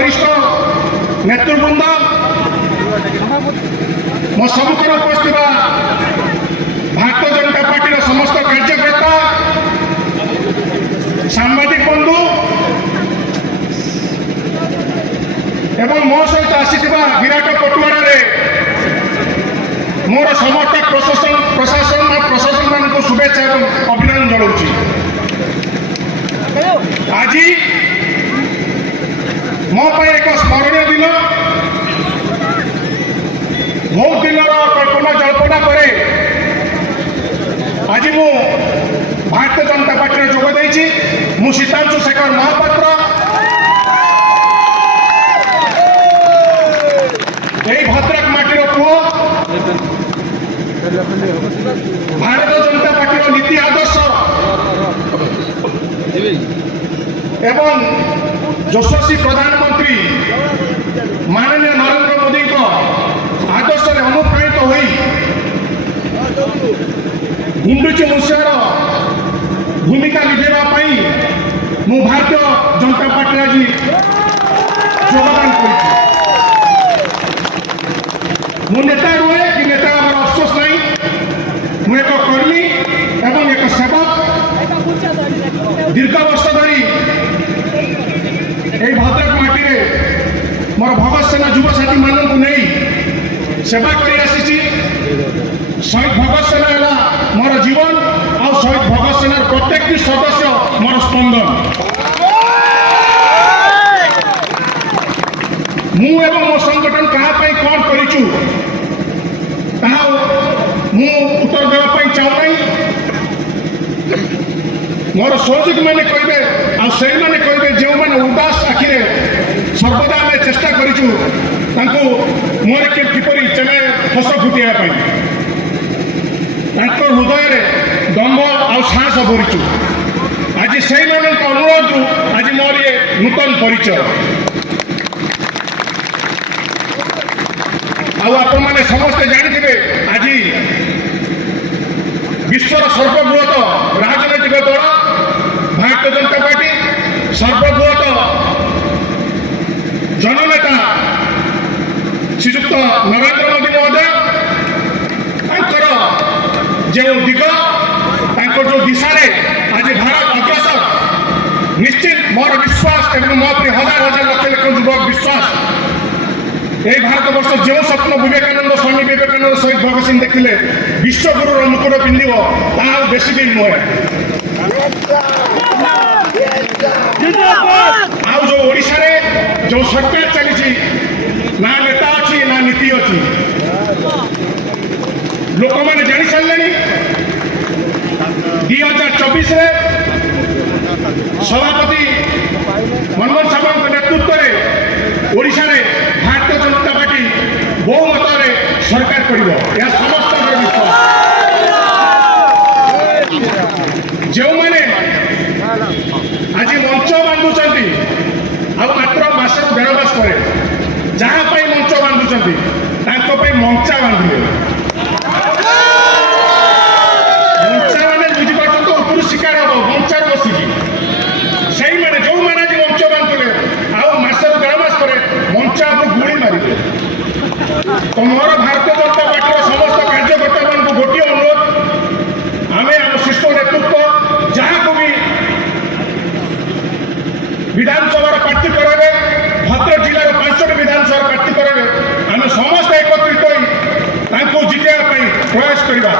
वरिष्ठ नेतृवृंद मो सम्मुखर उपस्थित भारतीय जनता पार्टी समस्त कार्यकर्ता सांबादिक बंधु एवं मो सहित आसीथिबा विराट पटुआरे मोर समस्त प्रशासन मान शुभेच्छा और अभिनंदन जनाऊँ। आज मो एक स्मरणीय दिन बहुत दिन कल्पना जल्पना पर आज मु भारतीय जनता पार्टी जोग देछि। मु सीतांशु शेखर महापात्र यही भद्रक माटीर पुओ भारतीय जनता पार्टी नीति आदर्श एवं यशस्वी प्रधानमंत्री माननीय नरेंद्र मोदी को आदर्श अनुप्राणित होई गुंडुची मूसेर भूमिका निभेवा पाई मु भारतीय जनता पार्टी आज योगदान कर नेता रुहे कि नेता अफसोस नहीं मु एक कर्मी एवं एक सेवक दीर्घ वर्ष धरी यही भद्रक माटी रे मोर भगत सेना युव साथी मानू नहीं सेवा कर शहीद भगत सेना है मोर जीवन और शहीद भगत सेनार प्रत्येक सदस्य मोर स्पंदन। मु एवं मो संगठन क्या कौन करूँ मु उत्तर देवाई चाहू ना मोर सहयोगी मैंने कहे आने कहे जो मैंने उदास आखिरे सर्वदा आम चेष्टा करूँ मुहर किपरि चले हस फुटाई हृदय दम्भ और साहस भरीचु। आज से अनुरोध आज मोर ये नूतन परिचय आपने समस्ते जानते आज विश्वर सर्वबृहत राजनैतिक दल भारतीय जनता पार्टी सर्वबृहत जननेता श्रीजुक्त नरेंद्र मोदी महोदय जो दिग जो दिशा आज भारत अग्रसर निश्चित मोर विश्वास एवं मो हजार हजार लक्ष लक्ष युवक विश्वास यही भारत वर्ष जो स्वप्न विवेकानंद स्वामी विवेकानंद शहीद भगत सिंह देखते विश्वगुरु मुकुट पिंधिब ता बेसी दिन नुहे आउ जो ओडिशा रे जो सरकार चली ना नेता अच्छी ना नीति अच्छी लोक मैंने जानी सारे 2024 सभापति मनमोहन साहब नेतृत्व में ओडिशा रे भारतीय जनता पार्टी बहुमत सरकार कर समस्त विश्वास जो मैंने आज मंच बांधुंट मात्र मास 1.5 मास पर जहाँ मंच बांधुंट मंचा बांधे मंचा मैंने बुझीपार तो ऊपर शिकार हम मंचार बसिकी से मैंने जो मैंने आज मंच बांधुले आस 1.5 मास पर मंचा को गुड़ी मारे तो मोर भारतीय जनता पार्टी समस्त कार्यकर्ता मान गोटे अनुरोध आम आम शीर्ष नेतृत्व जहाँ को भी विधानसभा प्रार्थी करावे भद्रक जिलार 5टी विधानसभा प्रार्थी करावे आम समस्त एकत्रित हो जितेगा प्रयास करवा।